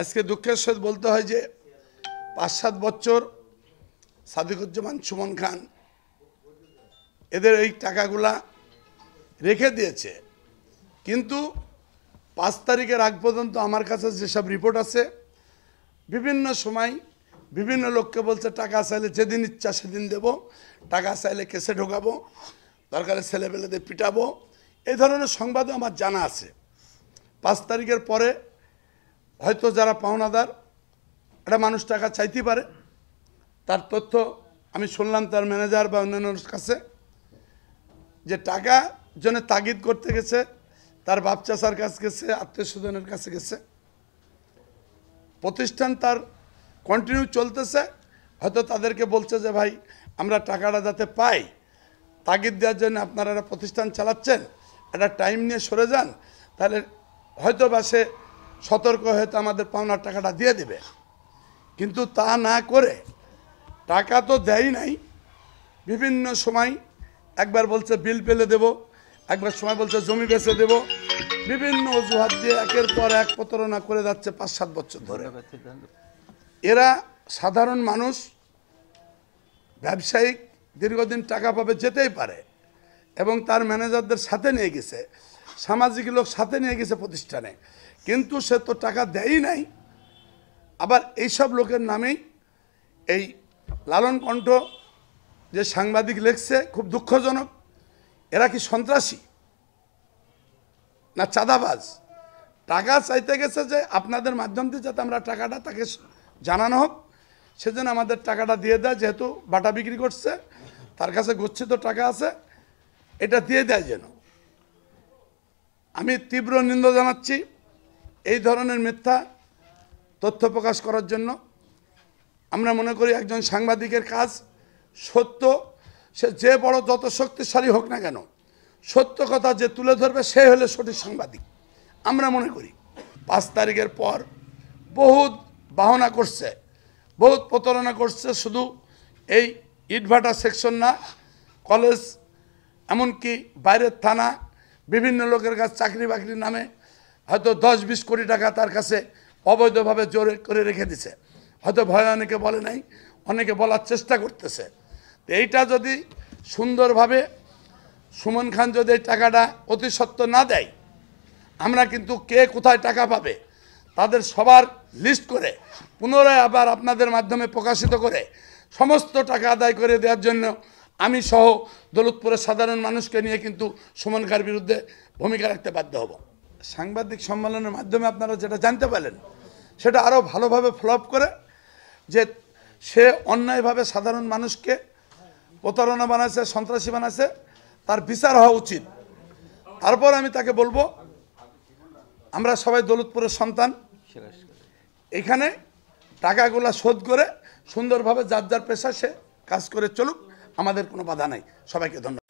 আজকে দুঃখের সাথে বলতে হয় যে ৫-৭ বছর সাদিকুজ্জামান সুমন খান এদের এই টাকাগুলা রেখে দিয়েছে, কিন্তু ৫ তারিখের আগ পর্যন্ত আমার কাছে যেসব রিপোর্ট আছে বিভিন্ন সময় বিভিন্ন লোককে বলছে টাকা চাইলে যেদিন ইচ্ছা সেদিন দেব, টাকা চাইলে কেসে ঢোকাবো, দরকারে ছেলেপেলেদের পিটাবো, এই ধরনের সংবাদও আমার জানা আছে। ৫ তারিখের পরে হয়তো যারা পাওনাদার একটা মানুষ টাকা চাইতে পারে, তার তথ্য আমি শুনলাম তার ম্যানেজার বা অন্যান্যর কাছে যে টাকা জন্য তাগিদ করতে গেছে, তার বাপ চাচার কাছে গেছে, আত্মীয় স্বজনের কাছে গেছে, প্রতিষ্ঠান তার কন্টিনিউ চলতেছে, হয়তো তাদেরকে বলছে যে ভাই আমরা টাকাটা যাতে পাই তাগিদ দেওয়ার জন্য আপনারা একটা প্রতিষ্ঠান চালাচ্ছেন, একটা টাইম নিয়ে সরে যান, তাহলে হয়তো বা সে সতর্ক হয়তো আমাদের পাওনার টাকাটা দিয়ে দেবে। কিন্তু তা না করে টাকা তো দেয় নাই, বিভিন্ন সময় একবার বলছে বিল পেলে দেব, একবার সময় বলছে জমি বেচে দেব, বিভিন্ন অজুহাত দিয়ে একের পর এক প্রতারণা করে যাচ্ছে ৫-৭ বছর ধরে। এরা সাধারণ মানুষ, ব্যবসায়িক দীর্ঘদিন টাকা পাবে যেতেই পারে, এবং তার ম্যানেজারদের সাথে নিয়ে গেছে, সামাজিক লোক সাথে নিয়ে গেছে প্রতিষ্ঠানে, কিন্তু সে তো টাকা দেয়ই নাই। আবার এইসব লোকের নামেই এই লালন কণ্ঠ যে সাংবাদিক লেখছে, খুব দুঃখজনক। এরা কি সন্ত্রাসী না চাঁদাবাজ? টাকা চাইতে গেছে যে আপনাদের মাধ্যম দিয়ে যাতে আমরা টাকাটা তাকে জানানো হোক, সেজন্য আমাদের টাকাটা দিয়ে দেয়, যেহেতু বাটা বিক্রি করছে তার কাছে গচ্ছিত টাকা আছে, এটা দিয়ে দেয় যেন। আমি তীব্র নিন্দা জানাচ্ছি এই ধরনের মিথ্যা তথ্য প্রকাশ করার জন্য। আমরা মনে করি একজন সাংবাদিকের কাজ সত্য, সে যে বড় যত শক্তিশালী হোক না কেন, সত্য কথা যে তুলে ধরবে সে হলে সঠিক সাংবাদিক আমরা মনে করি। ৫ তারিখের পর বহুত বাহনা করছে, বহুত প্রতারণা করছে, শুধু এই ইটভাটা সেকশন না, কলেজ, এমনকি বাইরের থানা, বিভিন্ন লোকের কাছে চাকরি বাকরির নামে হয়তো 10-20 কোটি টাকা তার কাছে অবৈধভাবে জোরে করে রেখে দিছে। হয়তো ভয় অনেকে বলে নাই, অনেকে বলার চেষ্টা করতেছে। তো এইটা যদি সুন্দরভাবে সুমন খান যদি এই টাকাটা অতি সত্ত্বর না দেয়, আমরা কিন্তু কে কোথায় টাকা পাবে তাদের সবার লিস্ট করে পুনরায় আবার আপনাদের মাধ্যমে প্রকাশিত করে সমস্ত টাকা আদায় করে দেওয়ার জন্য আমি সহ দৌলতপুরের সাধারণ মানুষকে নিয়ে কিন্তু সুমন খানের বিরুদ্ধে ভূমিকা রাখতে বাধ্য হব। সাংবাদিক সম্মেলনের মাধ্যমে আপনারা যেটা জানতে পারলেন, সেটা আরও ভালোভাবে ফলো করে যে সে অন্যায়ভাবে সাধারণ মানুষকে প্রতারণা বানাচ্ছে, সন্ত্রাসী বানাচ্ছে, তার বিচার হওয়া উচিত। তারপর আমি তাকে বলবো আমরা সবাই দৌলতপুরের সন্তান, এখানে টাকাগুলা শোধ করে সুন্দরভাবে যার যার পেশা সে কাজ করে চলুক, আমাদের কোনো বাধা নাই। সবাইকে ধন্যবাদ।